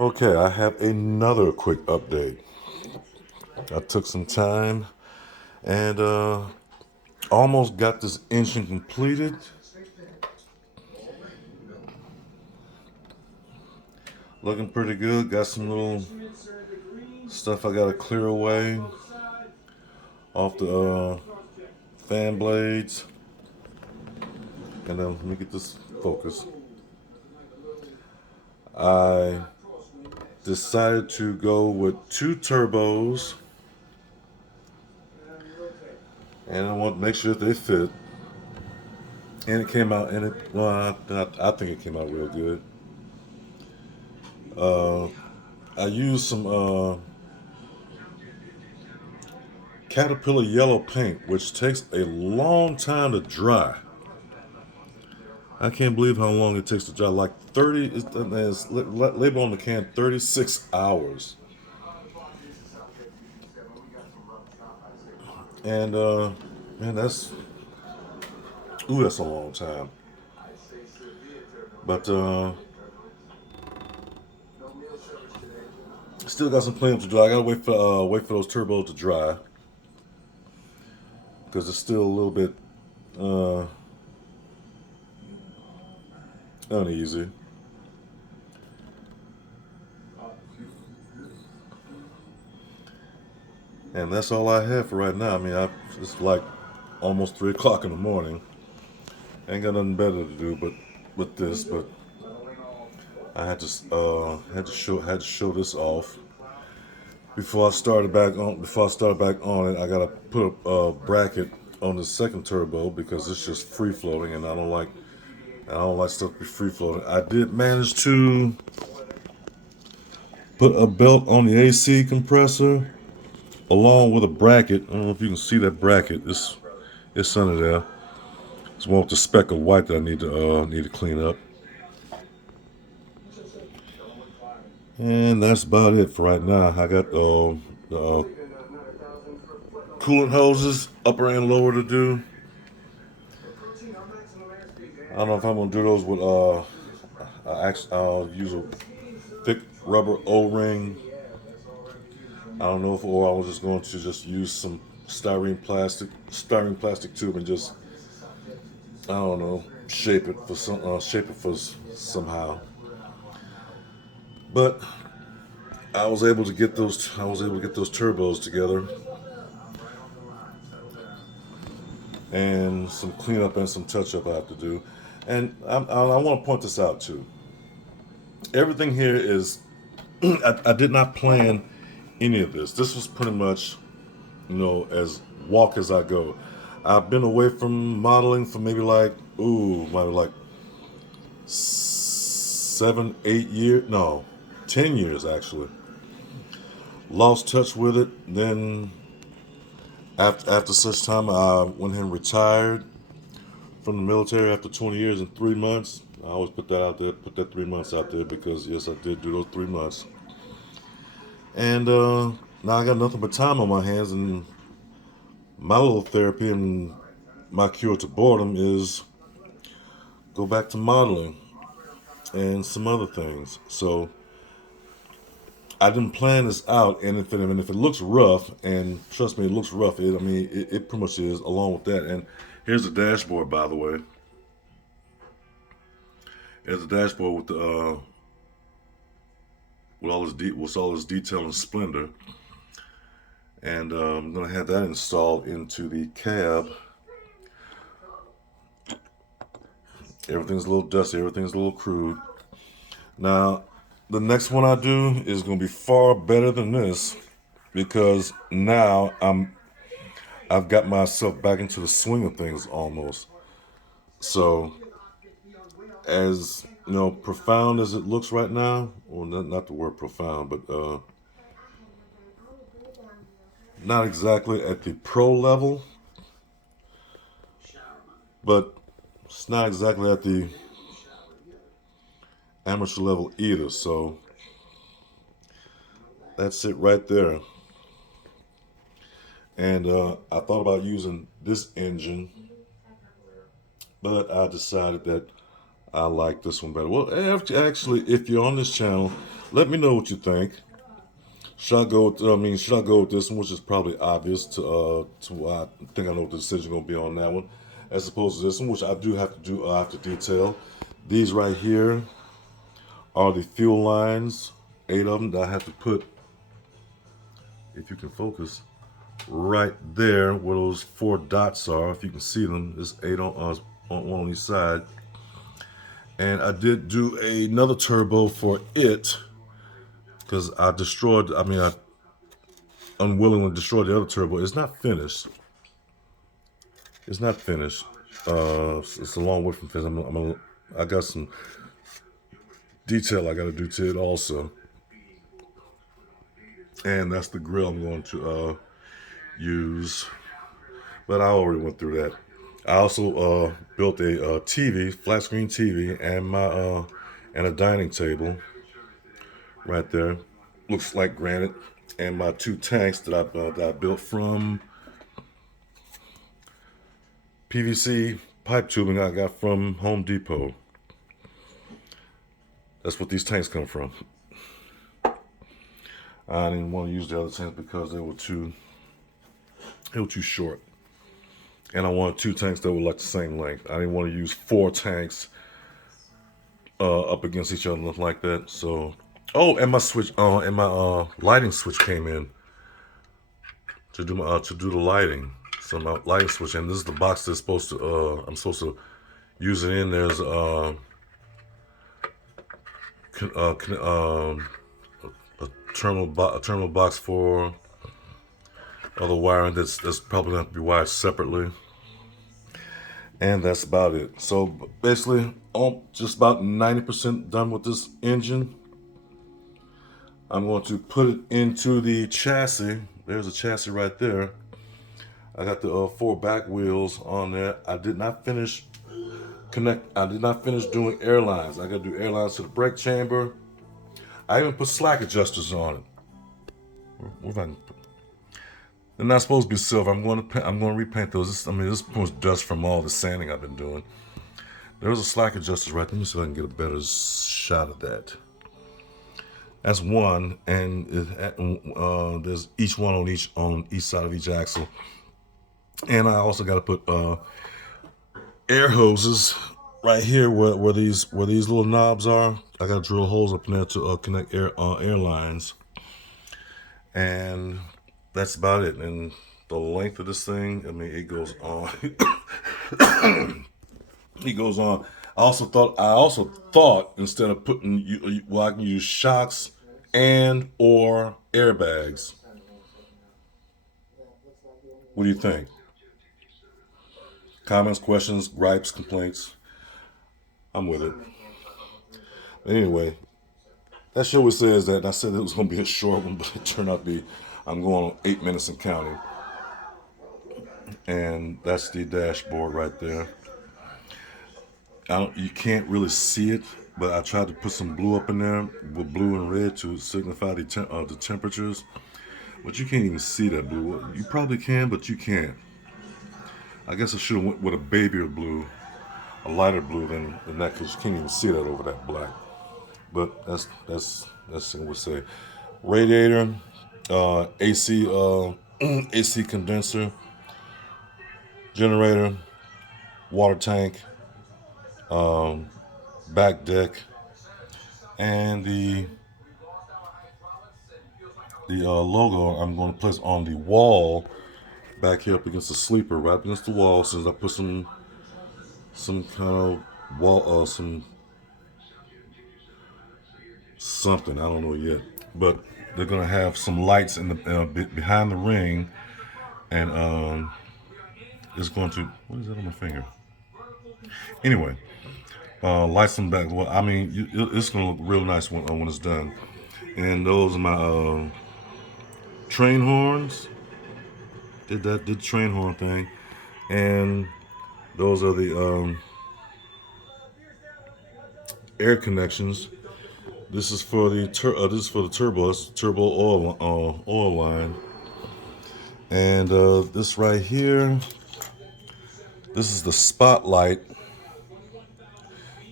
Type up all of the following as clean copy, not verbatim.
Okay, I have another quick update. I took some time and almost got this engine completed. Looking pretty good. Got some little stuff I gotta clear away off the fan blades. And then let me get this focus. I decided to go with two turbos, and I want to make sure that they fit. And it came out, and I think it came out real good. Uh, I used some Caterpillar yellow paint, which takes a long time to dry. I can't believe how long it takes to dry. Like 30, it's labeled on the can 36 hours. And, man, that's a long time. But, still got some cleanup to do. I gotta wait for those turbos to dry because it's still a little bit uh, uneasy. And that's all I have for right now. I mean, it's like almost 3 o'clock in the morning. Ain't got nothing better to do but this. But I had to show this off before I started back on. Before I started back on it, I gotta put a bracket on the second turbo because it's just free floating, and I don't like stuff to be free floating. I did manage to put a belt on the AC compressor along with a bracket. I don't know if you can see that bracket. It's under there. It's one with the speck of white that I need to clean up. And that's about it for right now. I got the coolant hoses, upper and lower to do. I don't know if I'm gonna do those with I'll use a thick rubber O-ring. I don't know if, or I was just going to just use some styrene plastic tube and just, I don't know, shape it for somehow. But I was able to get those turbos together and some cleanup and some touch up I have to do. And I want to point this out too. Everything here is, I did not plan any of this. This was pretty much, as walk as I go. I've been away from modeling for maybe like 7, 8 years. No, 10 years actually. Lost touch with it. Then after such time, I went ahead and retired from the military after 20 years and 3 months. I always put that out there, put that 3 months out there because yes, I did do those 3 months. And now I got nothing but time on my hands, and my little therapy and my cure to boredom is go back to modeling and some other things. So I didn't plan this out, and if it looks rough, and trust me, it looks rough. It pretty much is. Along with that, and here's the dashboard, by the way. Here's the dashboard with the with all this detail and splendor, and I'm gonna have that installed into the cab. Everything's a little dusty. Everything's a little crude. Now, the next one I do is gonna be far better than this because now I've got myself back into the swing of things almost. So, as profound as it looks right now, well, not the word profound, but not exactly at the pro level, but it's not exactly at the amateur level either. So that's it right there. And I thought about using this engine, but I decided that I like this one better. Well, actually, if you're on this channel, Let me know what you think. Should I go? Should I go with this one, which is probably obvious to I think I know what the decision gonna be on that one, as opposed to this one, which I do have to do. I have to detail. These right here are the fuel lines, 8 of them that I have to put. If you can focus, right there where those 4 dots are, if you can see them, there's 8 on one on each side. And I did do another turbo for it because I unwillingly destroyed the other turbo. It's not finished. It's not finished. It's a long way from finished. I got some detail I got to do to it also. And that's the grill I'm going to use. But I already went through that. I also built a TV, flat screen TV, and a dining table right there. Looks like granite, and my 2 tanks that I built from PVC pipe tubing I got from Home Depot. That's what these tanks come from. I didn't want to use the other tanks because they were too short. And I wanted 2 tanks that were like the same length. I didn't want to use 4 tanks up against each other, nothing like that. So, and my switch, and my lighting switch came in to do the lighting. So my lighting switch, and this is the box that's supposed to. I'm supposed to use it in. There's a terminal box for other wiring that's probably going to be wired separately. And that's about it. So basically, I'm just about 90% done with this engine. I'm going to put it into the chassis. There's a chassis right there. I got the 4 back wheels on there. I did not finish doing airlines. I got to do airlines to the brake chamber. I even put slack adjusters on it. They're not supposed to be silver. I'm going to repaint those. This was dust from all the sanding I've been doing. There was a slack adjuster right there. Let me see if I can get a better shot of that. That's one, and there's each one on each side of each axle. And I also got to put air hoses right here where these little knobs are. I got to drill holes up in there to connect air lines. And that's about it. And the length of this thing, it goes on. It goes on. I also thought instead of putting, I can use shocks and or airbags. What do you think? Comments, questions, gripes, complaints. I'm with it. Anyway, that show says that, and I said it was going to be a short one, but it turned out to be, I'm going on 8 minutes and counting. And that's the dashboard right there. You can't really see it, but I tried to put some blue up in there with blue and red to signify the temperatures. But you can't even see that blue. You probably can, but you can't. I guess I should have went with a babier blue, a lighter blue than that, because you can't even see that over that black. But that's what we'll say. Radiator, AC AC condenser, generator, water tank, back deck, and the logo I'm going to place on the wall back here up against the sleeper, right up against the wall, since I put some kind of wall, something, I don't know yet, but they're gonna have some lights in the behind the ring, and it's going to, what is that on my finger? Anyway, lights them back. Well, it's gonna look real nice when it's done. And those are my train horns. Did the train horn thing, and those are the air connections. This is for the turbo. It's turbo oil line, and this right here. This is the spotlight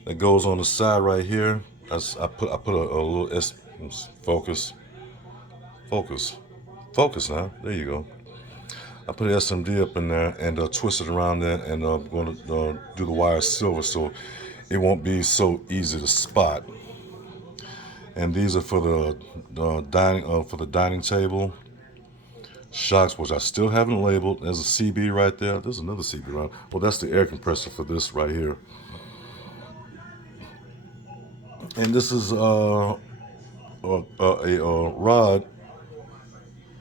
that goes on the side right here. I put a little Focus, focus, focus now. There you go. I put SMD up in there and twist it around there, and I'm going to do the wire silver so it won't be so easy to spot. And these are for the dining table shocks, which I still haven't labeled. There's a CB right there. There's another CB right. Well, that's the air compressor for this right here. And this is a rod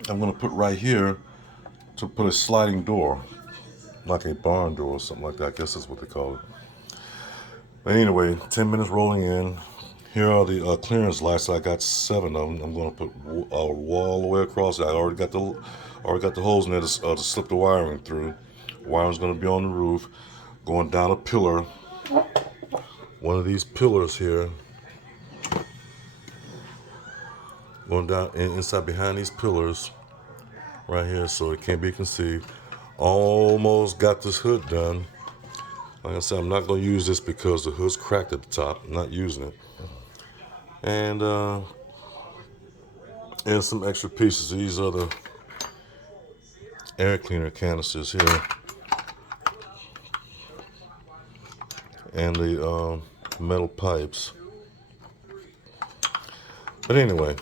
I'm going to put right here to put a sliding door, like a barn door or something like that. I guess that's what they call it. But anyway, 10 minutes rolling in. Here are the clearance lights. I got 7 of them. I'm going to put a wall all the way across. I already got the holes in there to slip the wiring through. Wiring's going to be on the roof, going down a pillar. One of these pillars here, going down inside behind these pillars, right here, so it can't be conceived. Almost got this hood done. Like I said, I'm not going to use this because the hood's cracked at the top. I'm not using it. And some extra pieces. These are the air cleaner canisters here. And the metal pipes. But anyway,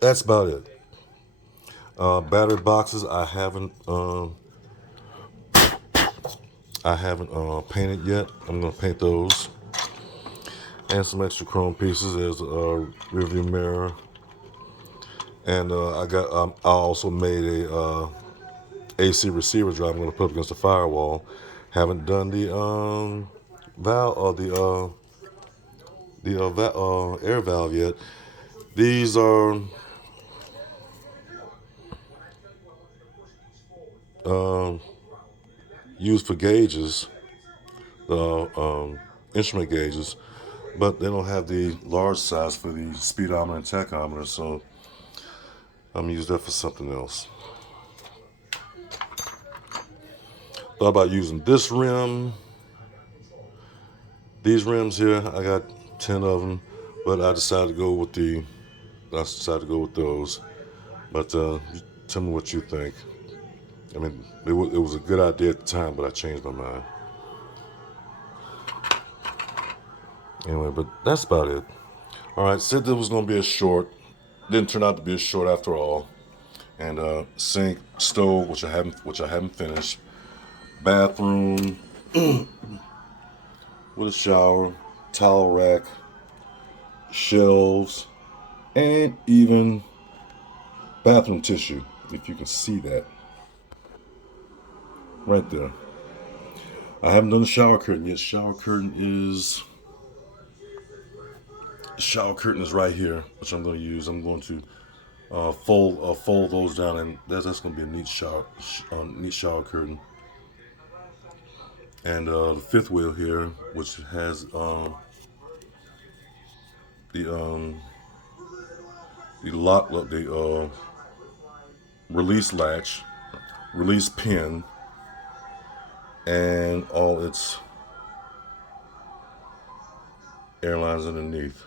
that's about it. Battery boxes, I haven't painted yet. I'm going to paint those. And some extra chrome pieces. There's a rearview mirror. And I also made a AC receiver drive I'm going to put up against the firewall. Haven't done the valve or the air valve yet. These are used for gauges, the instrument gauges, but they don't have the large size for the speedometer and tachometer, so I'm gonna use that for something else. Thought about using this rim. These rims here, I got 10 of them, but I decided to go with those. But tell me what you think. I mean, it was a good idea at the time, but I changed my mind. Anyway, but that's about it. All right, said this was going to be a short. Didn't turn out to be a short after all. And sink, stove, which I haven't finished. Bathroom with a shower, towel rack, shelves, and even bathroom tissue, if you can see that. Right there. I haven't done the shower curtain yet. Shower curtain is right here, which I'm going to use. I'm going to fold those down, and that's going to be a neat shower curtain. And the fifth wheel here, which has the release latch, release pin, and all its airlines underneath.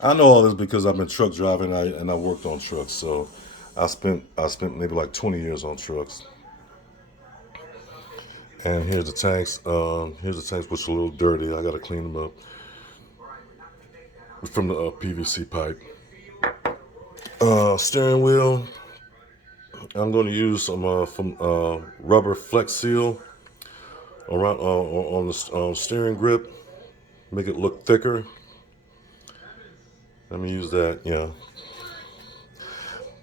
I know all this because I've been truck driving and I worked on trucks, so I spent maybe like 20 years on trucks. And here's the tanks. Which are a little dirty. I gotta clean them up from the PVC pipe. Steering wheel. I'm going to use some rubber Flex Seal around on the steering grip. Make it look thicker. Let me use that. Yeah.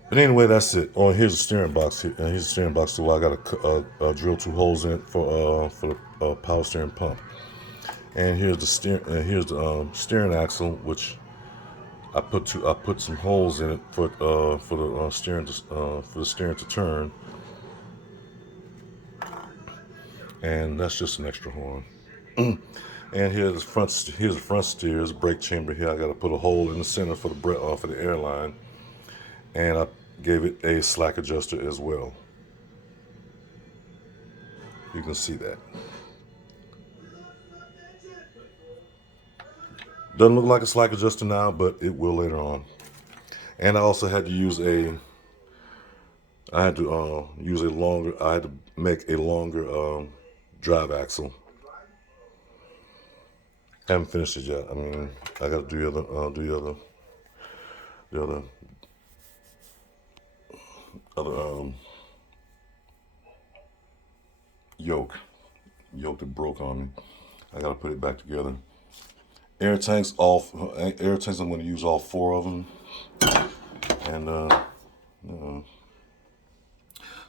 But anyway, that's it. Oh, here's the steering box. Here's the steering box. So I got to drill 2 holes in it for the power steering pump. And here's the steering axle, which I put some holes in it for the steering to turn. And that's just an extra horn. And here's the front steers, brake chamber here. I got to put a hole in the center for the airline. And I gave it a slack adjuster as well. You can see that. Doesn't look like a slack adjuster now, but it will later on. And I also had to use I had to make a longer drive axle. Haven't finished it yet. I mean, I got to do the other yoke that broke on me. I got to put it back together. Air tanks, I'm going to use all 4 of them. And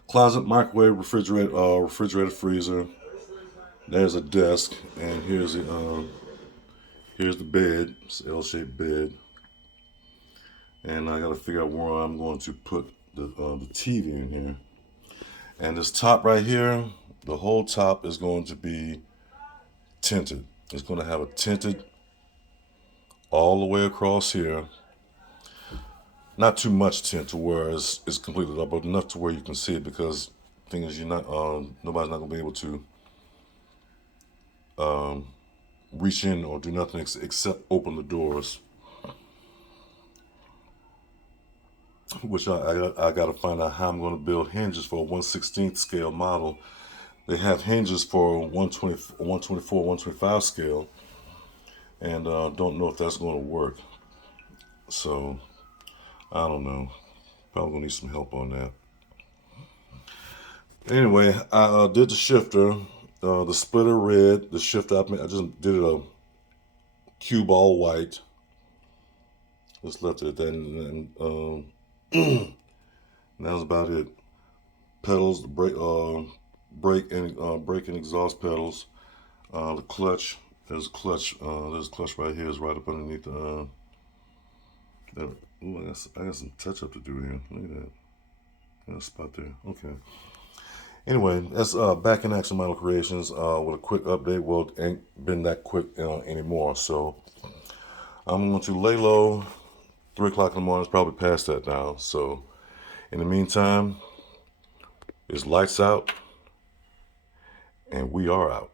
closet, microwave, refrigerator, freezer. There's a desk, and here's the bed. It's an L-shaped bed. And I got to figure out where I'm going to put the TV in here. And this top right here, the whole top is going to be tinted. It's going to have a tinted all the way across here. Not too much tint to where it's completely up, but enough to where you can see it, because the thing is, nobody's not going to be able to reach in or do nothing except open the doors. Which I got to find out how I'm going to build hinges for a 1/16 scale model. They have hinges for 120, 124, 125 scale, and don't know if that's going to work. So I don't know. Probably gonna need some help on that. Anyway, I did the shifter, the splitter red, the shifter. I just did it a cube all white. Just left it at that, and that was about it. Pedals, the brake and exhaust pedals. The clutch. There's a clutch. There's a clutch right here. It's right up underneath the. Ooh, I got some touch up to do here. Look at that. Got a spot there. Okay. Anyway, that's back in action model creations with a quick update. Well, it ain't been that quick anymore. So I'm going to lay low. 3 o'clock in the morning. It's probably past that now. So in the meantime, it's lights out, and we are out.